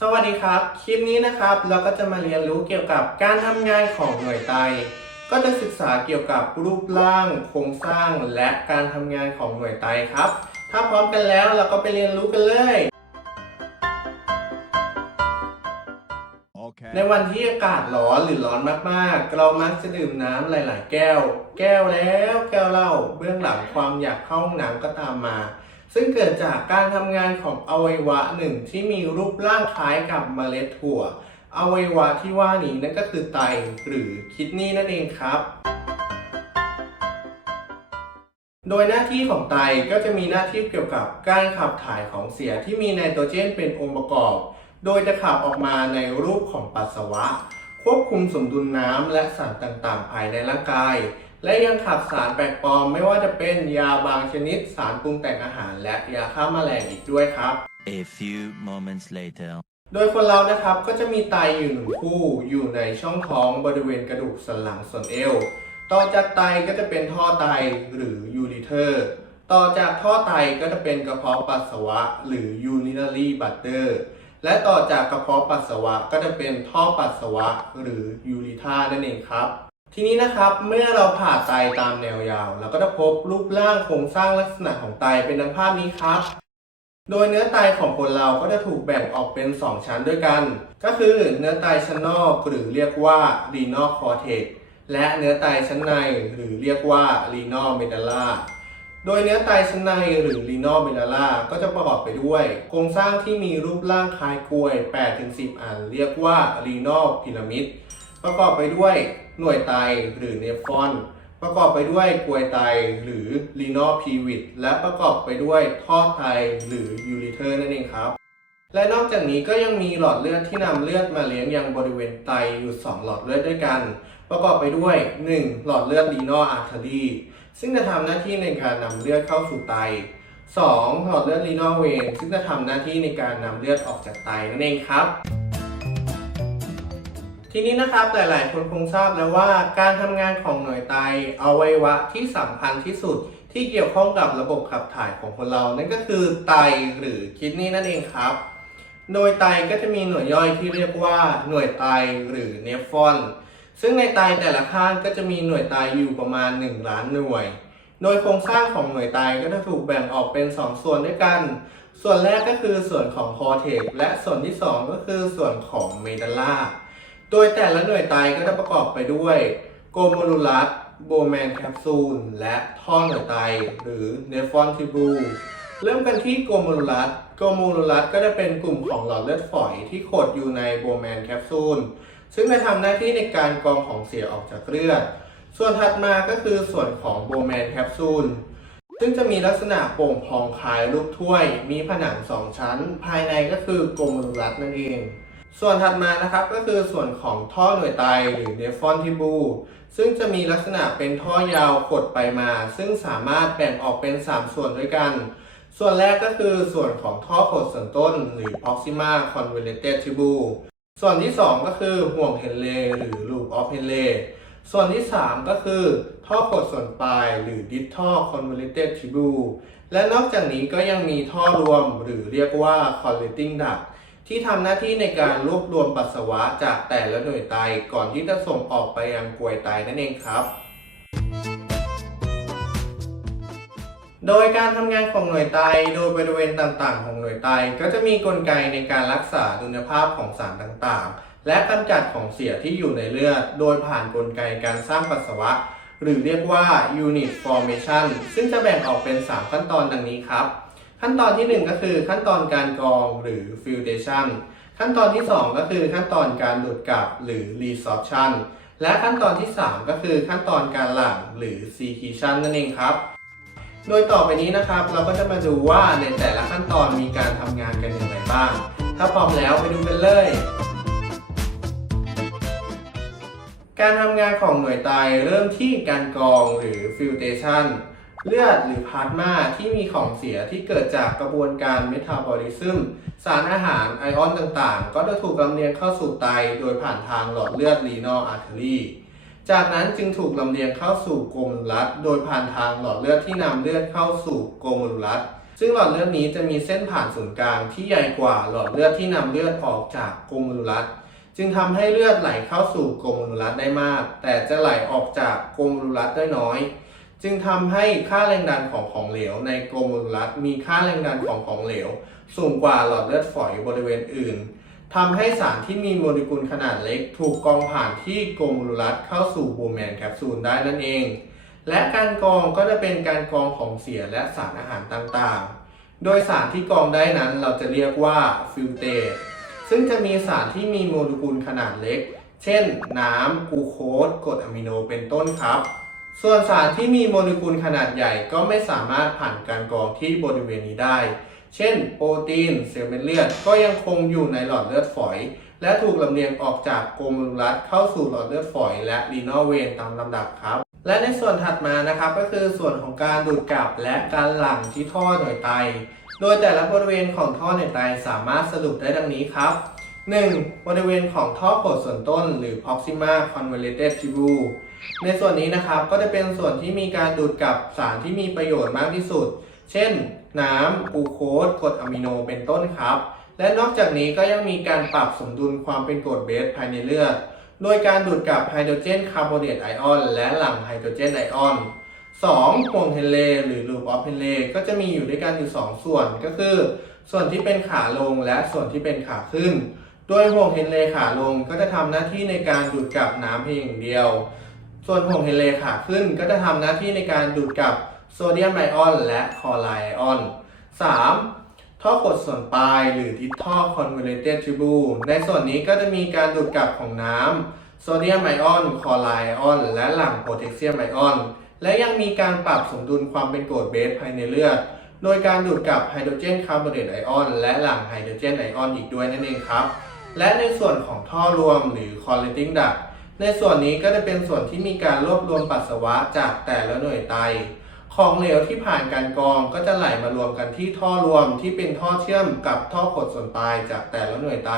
สวัสดีครับ คลิปนี้นะครับเราก็จะมาเรียนรู้เกี่ยวกับการทำงานของหน่วยไต ก็จะศึกษาเกี่ยวกับรูปร่าง โครงสร้างและการทำงานของหน่วยไตครับ ถ้าพร้อมกันแล้วเราก็ไปเรียนรู้กันเลย Okay. ในวันที่อากาศร้อนหรือร้อนมากๆ เรามักจะดื่มน้ำหลาย ๆ แก้ว แก้วแล้วแก้วเล่าเบื้องหลังความอยากเข้าห้องน้ำก็ตามมา ซึ่งเกิดจากการทำงานของอวัยวะหนึ่งที่มีรูปร่างคล้ายกับเมล็ดถั่ว อวัยวะที่ว่านี้นั่นก็คือไตหรือคิดนีนั่นเองครับ โดยหน้าที่ของไตก็จะมีหน้าที่เกี่ยวกับการขับถ่ายของเสียที่มีไนโตรเจนเป็นองค์ประกอบ โดยจะขับออกมาในรูปของปัสสาวะ ควบคุมสมดุลน้ำและสารต่างๆ ภายในร่างกาย และยังขับสารแปลกปลอมไม่ว่าจะเป็นยาบางชนิดสารปรุงแต่งอาหาร และยาฆ่าแมลงอีกด้วยครับ A few moments later. โดยคนเรานะครับก็จะมีไตอยู่หนึ่งคู่อยู่ในช่องท้องบริเวณกระดูกสันหลังส่วนเอว ต่อจากไตก็จะเป็นท่อไตหรือยูริเทอร์ ต่อจากท่อไตก็จะเป็นกระเพาะปัสสาวะ หรือ urinary bladder และต่อจากกระเพาะปัสสาวะก็จะเป็นท่อปัสสาวะ หรือยูริธานั่นเองครับ ทีนี้นะครับเมื่อเราผ่าไตตามแนวยาว เราก็จะพบรูปร่างโครงสร้างลักษณะของไตเป็นดังภาพนี้ครับ โดยเนื้อไตของคนเราก็จะถูกแบ่งออกเป็น 2 ชั้นด้วยกัน ก็คือเนื้อไตชั้นนอกหรือเรียกว่า renal cortex และเนื้อไตชั้นในหรือเรียกว่า renal medulla โดยเนื้อไตชั้นในหรือ renal medulla ก็จะประกอบไปด้วย โครงสร้างที่มีรูปร่างคล้ายกลวย 8-10 อัน เรียกว่า renal pyramid ประกอบไปด้วย หน่วยไตหรือเนฟรอน ประกอบไปด้วยกลวยไตหรือ renal pivot และประกอบไปด้วยท่อไตหรือ ureter นั่นเองครับ และนอกจากนี้ก็ยังมีหลอดเลือดที่นำเลือดมาเลี้ยงยังบริเวณไตอยู่ 2 หลอดเลือดด้วยกัน ประกอบไปด้วย 1. หลอดเลือด renal artery ซึ่งจะทำหน้าที่ในการนำเลือดเข้าสู่ไต 2. หลอดเลือด renal vein ซึ่งจะทำหน้าที่ในการนำเลือดออกจากไตนั่นเองครับ ทีนี้นะครับหลายๆคนคงทราบแล้วว่าการทำงานของหน่วยไตอวัยวะที่สำคัญที่สุดที่เกี่ยวข้องกับระบบขับถ่ายของคนเรานั่นก็คือไตหรือคิดนี่นั่นเองครับ โดยไตก็จะมีหน่วยย่อยที่เรียกว่าหน่วยไตหรือเนฟรอน ซึ่งในไตแต่ละข้างก็จะมีหน่วยไตอยู่ประมาณ 1 ล้านหน่วย โดยโครงสร้างของหน่วยไตก็จะถูกแบ่งออกเป็น 2 ส่วนด้วยกัน ส่วนแรกก็คือส่วนของคอเทกและส่วนที่ 2 ก็คือส่วนของเมดัลล่า โดยแต่ละหน่วยไตก็จะประกอบไปด้วยโกโมลูลัสโบแมนแคปซูลและท่อหน่วยไตหรือเนฟรอนทิบูเริ่มกันที่โกโมลูลัสโกโมลูลัสก็จะเป็นกลุ่มของหลอดเลือดฝอยที่ขดอยู่ในโบแมนแคปซูลซึ่งจะทำหน้าที่ในการกรองของเสียออกจากเลือดส่วนถัดมาก็คือส่วนของโบแมนแคปซูลซึ่งจะมีลักษณะโป่งพองคล้ายรูปถ้วย มีผนังสองชั้น ภายในก็คือโกโมลูลัสนั่นเอง ส่วนถัดมานะครับก็คือส่วนของท่อหน่วยไตหรือเนฟรอนทิบูซึ่งจะมีลักษณะเป็นท่อยาวขดไปมา ซึ่งสามารถแบ่งออกเป็น 3 ส่วนด้วยกัน ส่วนแรกก็คือส่วนของท่อขดส่วนต้น หรือ proxima convoluted tubule ส่วนที่ 2 ก็คือห่วงเฮนเลหรือ loop of Henle ส่วนที่ 3 ก็คือ ท่อขดส่วนปลายหรือ distal convoluted tubule และนอกจากนี้ก็ยังมีท่อรวมหรือเรียกว่า collecting duct ที่ทำหน้าที่ในการรวบรวมปัสสาวะจากแต่ละหน่วยไตก่อนที่จะส่งออกไปยังกลวยไตนั่นเองครับ โดยการทำงานของหน่วยไตโดยบริเวณต่างๆ ของหน่วยไตก็จะมีกลไกในการรักษาดุลภาพของสารต่างๆ และกำจัดของเสียที่อยู่ในเลือด โดยผ่านกลไกการสร้างปัสสาวะ หรือเรียกว่า unit formation ซึ่งจะแบ่งออกเป็น 3 ขั้นตอนดังนี้ครับ ขั้นตอนที่ 1 ก็คือขั้นตอนการกรองหรือ filtration ขั้นตอนที่ 2 ก็คือขั้นตอนการดูดกลับหรือ resorption และขั้นตอนที่ 3 ก็คือขั้นตอนการหลั่งหรือ secretion นั่นเองครับ โดยต่อไปนี้นะครับ เราก็จะมาดูว่าในแต่ละขั้นตอนมีการทำงานกันอย่างไรบ้าง ถ้าพร้อมแล้วไปดูกันเลย การทำงานของหน่วยไตเริ่มที่การกรองหรือ filtration เลือดหรือพลาสมาที่มีของเสียที่เกิดจากกระบวนการเมตาบอลิซึมสารอาหารไอออนต่างๆ ก็จะถูกลำเลียงเข้าสู่ไตโดยผ่านทางหลอดเลือด renal artery จากนั้นจึงถูกลำเลียงเข้าสู่กลมูลัสโดยผ่านทางหลอดเลือดที่นำเลือดเข้าสู่กลมูลัสซึ่งหลอดเลือดนี้จะมีเส้นผ่านศูนย์กลางที่ใหญ่กว่าหลอดเลือดที่นำเลือดออกจากกลมรูรัสจึงทำให้เลือดไหลเข้าสู่กลมรูรัสได้มาก แต่จะไหลออกจากกลมรูรัสได้น้อย จึงทำให้ค่าแรงดันของของเหลวในกลมรูรัสมีค่าแรงดันของของเหลว สูงกว่าหลอดเลือดฝอยบริเวณอื่นทำให้สารที่มีโมเลกุลขนาดเล็ก ถูกกรองผ่านที่กลมรูรัสเข้าสู่บูมแมนแคปซูลได้นั่นเอง และการกรองก็จะเป็นการกรองของเสียและสารอาหารต่างๆ โดยสารที่กรองได้นั้นเราจะเรียกว่าฟิลเตตซึ่งจะมีสารที่มีโมเลกุลขนาดเล็ก เช่น น้ำกูโคสกรดอะมิโนเป็นต้นครับ ส่วนสารที่มีโมเลกุลขนาดใหญ่ก็ไม่สามารถผ่านการกรองที่บริเวณนี้ได้ เช่น โปรตีนเซลล์เม็ดเลือดก็ยังคงอยู่ในหลอดเลือดฝอย และถูกลำเลียงออกจากโกลมรูลัสเข้าสู่หลอดเลือดฝอย และรีนอลเวนตามลำดับครับ และในส่วนถัดมานะครับก็คือส่วนของการดูดกลับและการหลั่งที่ท่อหน่วยไต โดยแต่ละบริเวณของท่อหน่วยไตสามารถสรุปได้ดังนี้ครับ 1. บริเวณของท่อโปดส่วนต้น หรือ proxima convoluted tubule ในส่วนนี้นะครับก็จะเป็นส่วนที่มีการดูดกับสารที่มีประโยชน์มากที่สุด เช่น น้ำกลูโคสกรดอะมิโนเป็นต้นครับ และนอกจากนี้ก็ยังมีการปรับสมดุลความเป็นกรดเบสภายในเลือด โดยการดูดกับไฮโดรเจนคาร์บอเนตไอออนและหลั่งไฮโดรเจนไอออน 2. ห่วงเฮเลหรือลูปออฟเฮเลก็จะมีอยู่ด้วยกันอยู่ 2 ส่วนก็คือ ส่วนที่เป็นขาลงและส่วนที่เป็นขาขึ้น โดยห่วงเฮเลขาลงก็จะทำหน้าที่ในการดูดกับน้ำเพียงอย่างเดียว ส่วนห่วงเฮเลขาขึ้นก็จะทำหน้าที่ในการดูดกับโซเดียมไอออนและคลอไรด์ไอออน 3. ท่อกดส่วนปลายหรือทิศท่อ convoluted tubule ในส่วนนี้ก็จะมีการดูดกลับของน้ำโซเดียมไอออน คลอไรด์ไอออน และหลั่งโพแทสเซียมไอออน และยังมีการปรับสมดุลความเป็นกรดเบสภายในเลือด โดยการดูดกลับไฮโดรเจนคาร์บอเนตไอออน และหลั่งไฮโดรเจนไอออนอีกด้วยนั่นเองครับ และในส่วนของท่อรวมหรือ collecting duct ในส่วนนี้ก็จะเป็นส่วนที่มีการรวบรวมปัสสาวะจากแต่ละหน่วยไต ของเหลวที่ผ่านการกรองก็จะไหลมารวมกันที่ท่อรวมที่เป็นท่อเชื่อมกับท่อขดส่วนปลายจากแต่ละหน่วยไต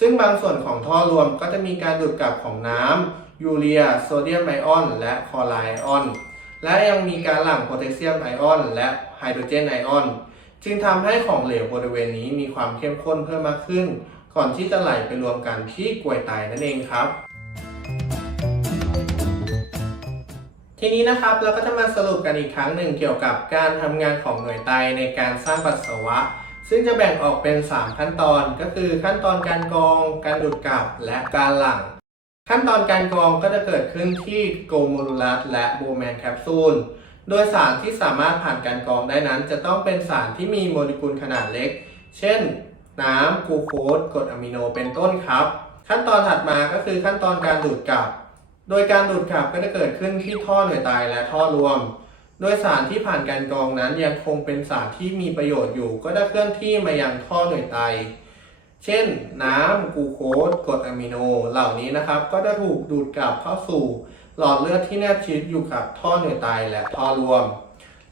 ซึ่งบางส่วนของท่อรวมก็จะมีการดูดกลับของน้ำยูเรีย โซเดียมไอออน และคลอไรด์ไอออน และยังมีการหลั่งโพแทสเซียมไอออน และไฮโดรเจนไอออน จึงทำให้ของเหลวบริเวณนี้มีความเข้มข้นเพิ่มมากขึ้น ก่อนที่จะไหลไปรวมกันที่กลวยไตนั่นเองครับ ทีนี้นะครับเราก็จะมาสรุปกันอีกครั้งหนึ่งเกี่ยวกับการทำงานของหน่วยไตในการสร้างปัสสาวะ ซึ่งจะแบ่งออกเป็น 3 ขั้นตอนก็คือขั้นตอนการกรอง การดูดกลับ และการหลั่ง ขั้นตอนการกรองก็จะเกิดขึ้นที่โกลมูลัสและโบแมนแคปซูลโดยสารที่สามารถผ่านการกรองได้นั้น จะต้องเป็นสารที่มีโมเลกุลขนาดเล็ก เช่น น้ำกลูโคสกรดอะมิโนเป็นต้นครับ ขั้นตอนถัดมาก็คือขั้นตอนการดูดกลับ โดยการดูดกลับก็จะเกิดขึ้นที่ท่อหน่วยไตและท่อรวม โดยสารที่ผ่านการกรองนั้นยังคงเป็นสารที่มีประโยชน์อยู่ ก็จะเคลื่อนที่มายังท่อหน่วยไต เช่น น้ำกูโคสกรดอะมิโนเหล่านี้นะครับ ก็จะถูกดูดกลับเข้าสู่ หลอดเลือดที่แนบชิดอยู่กับท่อหน่วยไตและท่อรวม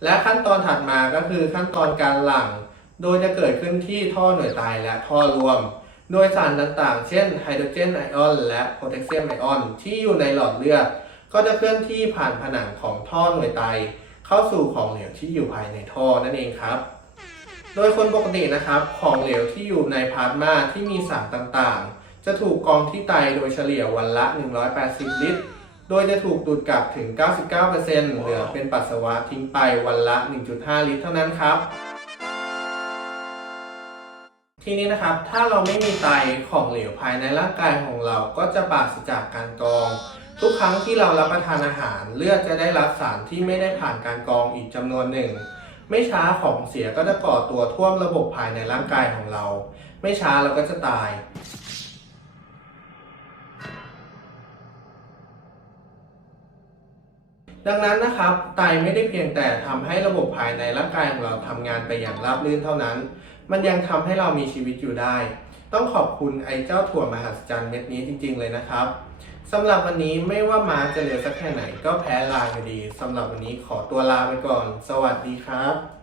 และขั้นตอนถัดมาก็คือขั้นตอนการหลั่ง โดยจะเกิดขึ้นที่ท่อหน่วยไตและท่อรวม โดยสารต่างๆ เช่นไฮโดรเจนไอออนและโพแทสเซียมไอออนที่อยู่ในหลอดเลือด ก็จะเคลื่อนที่ผ่านผนังของท่อหน่วยไต เข้าสู่ของเหลวที่อยู่ภายในท่อนั่นเองครับ โดยคนปกตินะครับ ของเหลวที่อยู่ในพลาสมาที่มีสารต่างๆ จะถูกกรองที่ไตโดยเฉลี่ยวันละ 180 ลิตร โดยจะถูกดูดกลับถึง 99%เหลือเป็นปัสสาวะทิ้งไปวันละ 1.5 ลิตรเท่านั้นครับ ทีนี้นะครับ ถ้าเราไม่มีไตของเหลวภายในร่างกายของเราก็จะปราศจากการกรอง ทุกครั้งที่เรารับประทานอาหาร เลือดจะได้รับสารที่ไม่ได้ผ่านการกรองอีกจำนวนหนึ่ง ไม่ช้าของเสียก็จะก่อตัวท่วมระบบภายในร่างกายของเรา ไม่ช้าเราก็จะตายดังนั้นนะครับไตไม่ได้เพียงแต่ทำให้ระบบภายในร่างกายของเราทำงานไปอย่างราบรื่นเท่านั้น มันยังทำให้เรามีชีวิตอยู่ได้ ต้องขอบคุณไอ้เจ้าถั่วมหัศจรรย์เม็ดนี้จริง ๆ เลยนะครับสำหรับวันนี้ไม่ว่ามาจะเร็วสักแค่ไหนก็แพ้ลาอยู่ดีสำหรับวันนี้ขอตัวลาไปก่อน สวัสดีครับ